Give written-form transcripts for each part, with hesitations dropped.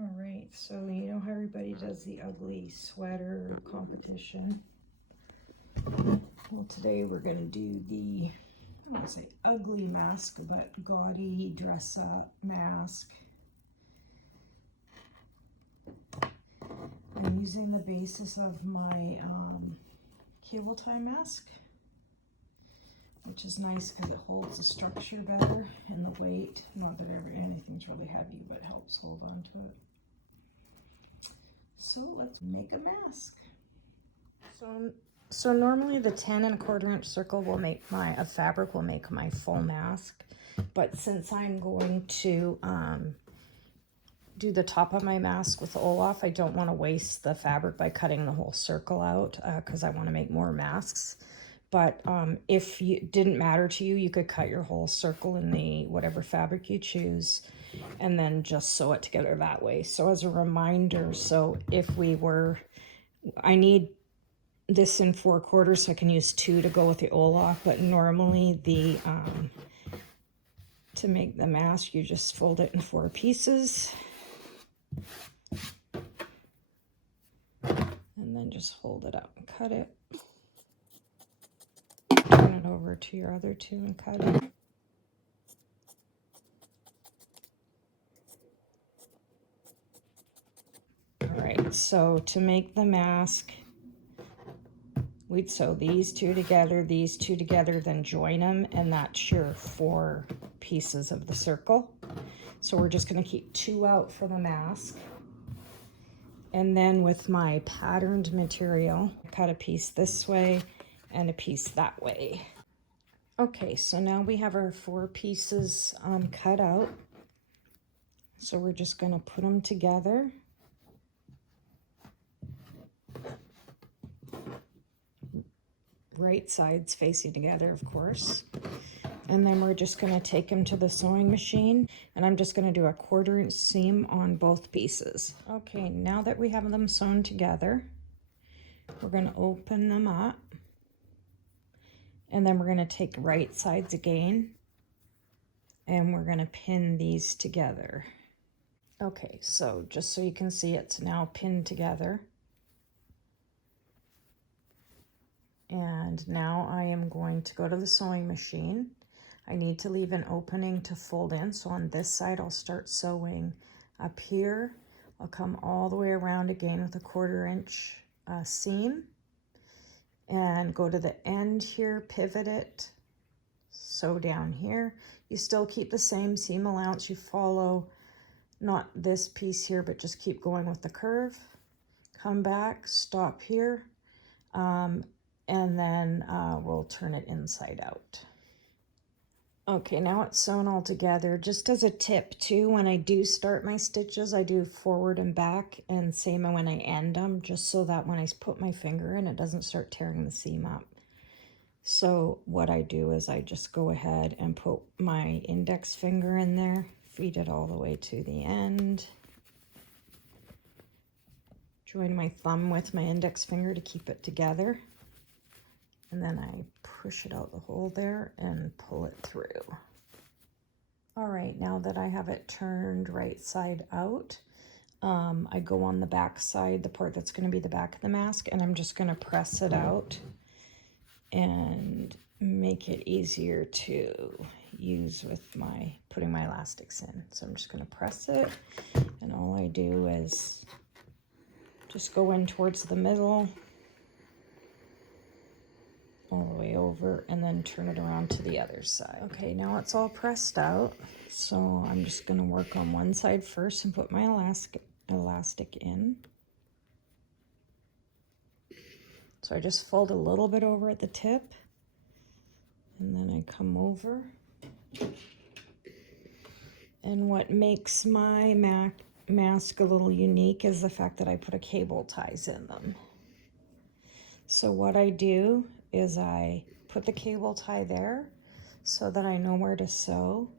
All right, so you know how everybody does the ugly sweater competition? Well, today we're gonna do the, I don't want to say ugly mask, but gaudy dress up mask. I'm using the basis of my cable tie mask, which is nice because it holds the structure better and the weight. Not that anything's really heavy, but it helps hold on to it. So let's make a mask. So normally the 10 1/4 inch circle will make a fabric will make my full mask. But since I'm going to do the top of my mask with Olaf, I don't want to waste the fabric by cutting the whole circle out because I want to make more masks. But if it didn't matter to you, you could cut your whole circle in the whatever fabric you choose and then just sew it together that way. So as a reminder, so if I need this in 4/4, so I can use 2 to go with the Olaf, but normally to make the mask, you just fold it in 4 pieces. And then just hold it up and cut it. Turn it over to your other 2 and cut it. All right, so to make the mask, we'd sew these 2 together, then join them, and that's your 4 pieces of the circle. So we're just going to keep 2 out for the mask. And then with my patterned material, cut a piece this way and a piece that way. Okay, so now we have our 4 pieces cut out. So we're just going to put them together. Right sides facing together, of course. And then we're just going to take them to the sewing machine, and I'm just going to do a 1/4 inch seam on both pieces. Okay, now that we have them sewn together, we're going to open them up, and then we're going to take right sides again, and we're going to pin these together. Okay, so just so you can see, it's now pinned together. And now I am going to go to the sewing machine. I need to leave an opening to fold in. So on this side, I'll start sewing up here. I'll come all the way around again with a 1/4 inch seam and go to the end here, pivot it, sew down here. You still keep the same seam allowance. You follow not this piece here, but just keep going with the curve. Come back, stop here. And then we'll turn it inside out. Okay, now it's sewn all together. Just as a tip too, when I do start my stitches, I do forward and back, and same when I end them, just so that when I put my finger in, it doesn't start tearing the seam up. So what I do is I just go ahead and put my index finger in there, feed it all the way to the end. Join my thumb with my index finger to keep it together. And then I push it out the hole there and pull it through. All right, now that I have it turned right side out, I go on the back side, the part that's going to be the back of the mask, and I'm just going to press it out and make it easier to use with putting my elastics in. So I'm just going to press it, and all I do is just go in towards the middle, all the way over, and then turn it around to the other side. Okay, now it's all pressed out, so I'm just going to work on one side first and put my elastic in. So I just fold a little bit over at the tip, and then I come over. And what makes my mask a little unique is the fact that I put a cable ties in them. So what I do is I put the cable tie there so that I know where to sew.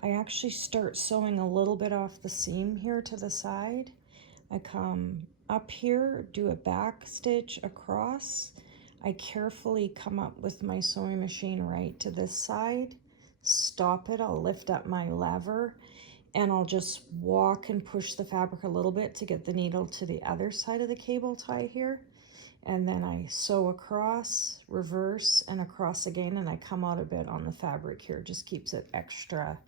I actually start sewing a little bit off the seam here to the side. I come up here, do a back stitch across. I carefully come up with my sewing machine right to this side, stop it, I'll lift up my lever, and I'll just walk and push the fabric a little bit to get the needle to the other side of the cable tie here. And then I sew across, reverse, and across again, and I come out a bit on the fabric here. Just keeps it extra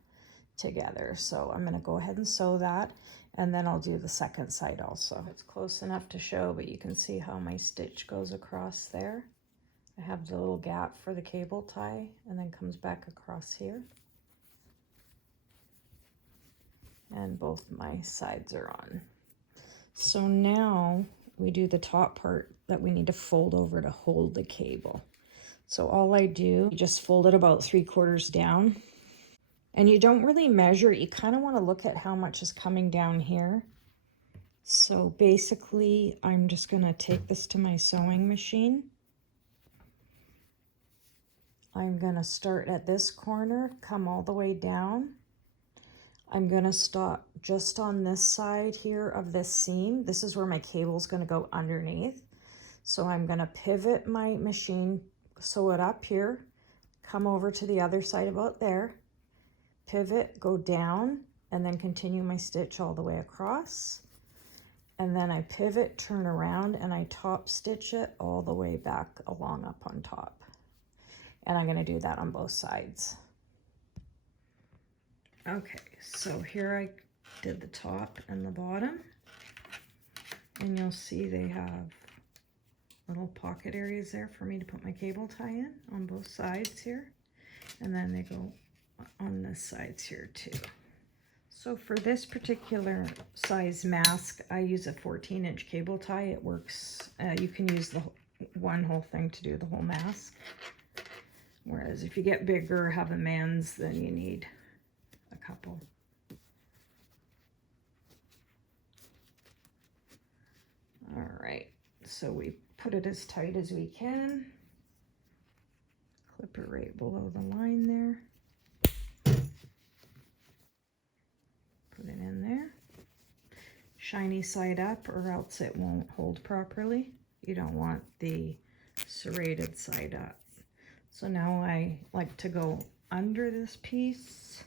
together. So I'm going to go ahead and sew that, and then I'll do the second side also. It's close enough to show, but you can see how my stitch goes across there. I have the little gap for the cable tie, and then comes back across here. And both my sides are on. So now we do the top part that we need to fold over to hold the cable. So all I do, you just fold it about 3/4 down. And you don't really measure it. You kind of want to look at how much is coming down here. So basically, I'm just going to take this to my sewing machine. I'm going to start at this corner, come all the way down. I'm going to stop just on this side here of this seam. This is where my cable is going to go underneath. So I'm going to pivot my machine, sew it up here, come over to the other side about there, pivot, go down, and then continue my stitch all the way across. And then I pivot, turn around, and I top stitch it all the way back along up on top. And I'm going to do that on both sides. Okay, so here I did the top and the bottom, and you'll see they have little pocket areas there for me to put my cable tie in on both sides here, and then they go on the sides here too. So for this particular size mask, I use a 14-inch cable tie. It works. You can use the one whole thing to do the whole mask, whereas if you get bigger, have a men's, then you need a couple. All right, so we put it as tight as we can. Clip it right below the line there. Put it in there. Shiny side up, or else it won't hold properly. You don't want the serrated side up. So now I like to go under this piece.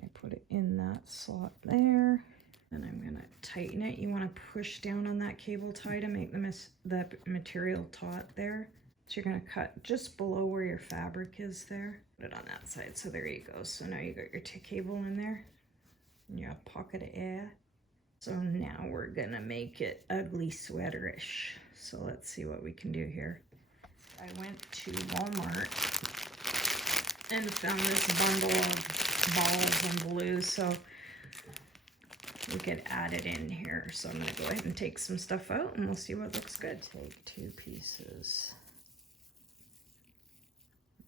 I put it in that slot there, and I'm going to tighten it. You want to push down on that cable tie to make the material taut there. So you're going to cut just below where your fabric is there. Put it on that side. So there you go. So now you got your cable in there, and you have a pocket of air. So now we're going to make it ugly sweaterish. So let's see what we can do here. I went to Walmart and found this bundle of balls and blue, so we could add it in here. So I'm going to go ahead and take some stuff out, and we'll see what looks good. Take 2 pieces,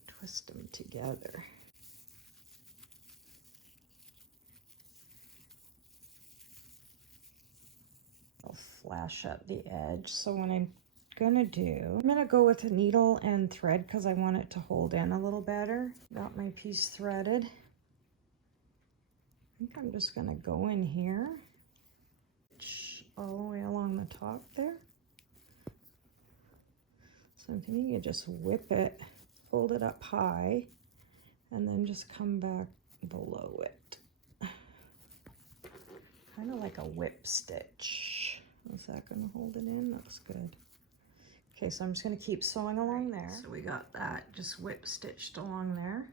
twist them together. I'll flash up the edge. So what I'm gonna go with a needle and thread because I want it to hold in a little better. Got my piece threaded. I think I'm just gonna go in here all the way along the top there. So I'm thinking you just whip it, hold it up high, and then just come back below it. Kind of like a whip stitch. Is that going to hold it in? Looks good. Okay, so I'm just going to keep sewing along there. So we got that just whip stitched along there.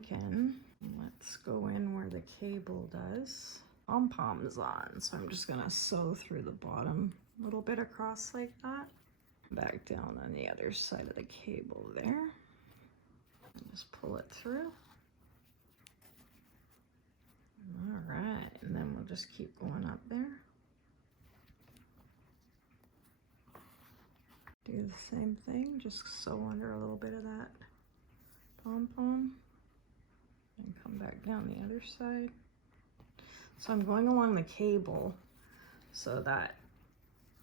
Again, let's go in where the cable does. Pom-poms on, so I'm just going to sew through the bottom a little bit across like that. Back down on the other side of the cable there. And just pull it through. All right, and then we'll just keep going up there. Do the same thing, just sew under a little bit of that pom-pom and come back down the other side. So I'm going along the cable so that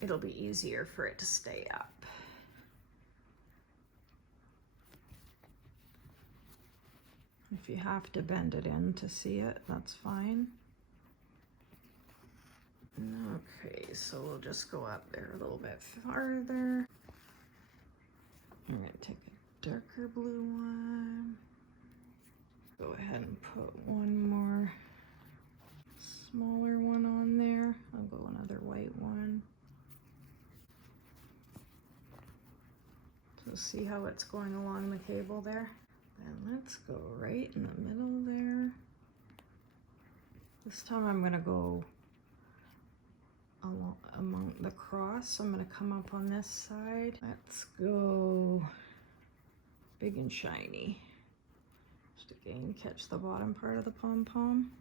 it'll be easier for it to stay up. If you have to bend it in to see it, that's fine. Okay, so we'll just go up there a little bit farther. I'm going to take a darker blue one. Go ahead and put one more smaller one on there. I'll go another white one. So see how it's going along the cable there? And let's go right in the middle there. This time I'm gonna go among the cross. So I'm gonna come up on this side. Let's go big and shiny. Just again, catch the bottom part of the pom-pom.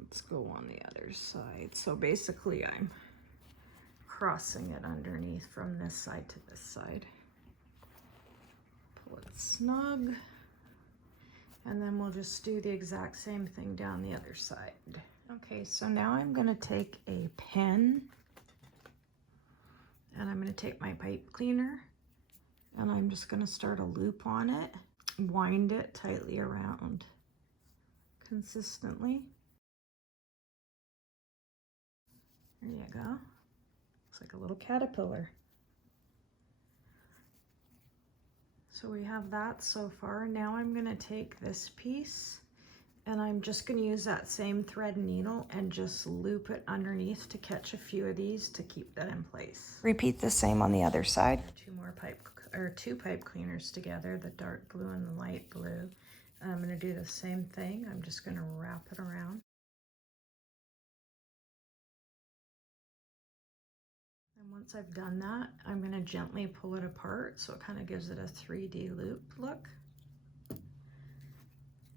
Let's go on the other side. So basically I'm crossing it underneath from this side to this side. Pull it snug. And then we'll just do the exact same thing down the other side. Okay, so now I'm gonna take a pen and I'm gonna take my pipe cleaner and I'm just gonna start a loop on it, wind it tightly around consistently. There you go. Looks like a little caterpillar. So we have that so far. Now I'm gonna take this piece and I'm just gonna use that same thread and needle and just loop it underneath to catch a few of these to keep that in place. Repeat the same on the other side. Two pipe cleaners together, the dark blue and the light blue. And I'm gonna do the same thing. I'm just gonna wrap it around. And once I've done that, I'm gonna gently pull it apart so it kind of gives it a 3D loop look.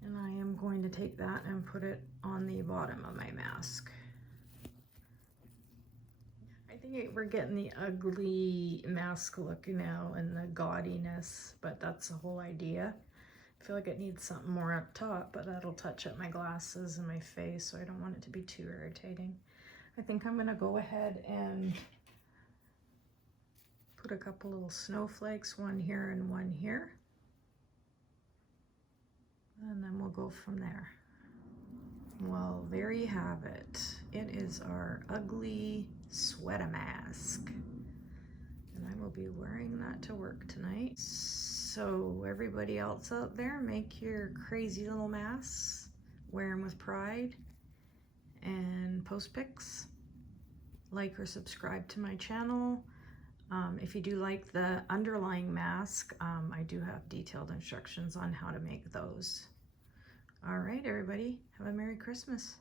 And I am going to take that and put it on the bottom of my mask. I think we're getting the ugly mask look now and the gaudiness, but that's the whole idea. I feel like it needs something more up top, but that'll touch up my glasses and my face, so I don't want it to be too irritating. I think I'm gonna go ahead and put a couple little snowflakes, one here and one here. And then we'll go from there. Well, there you have it. It is our ugly sweater mask. And I will be wearing that to work tonight. So everybody else out there, make your crazy little masks, wear them with pride, and post pics. Like or subscribe to my channel. If you do like the underlying mask, I do have detailed instructions on how to make those. All right, everybody, have a Merry Christmas.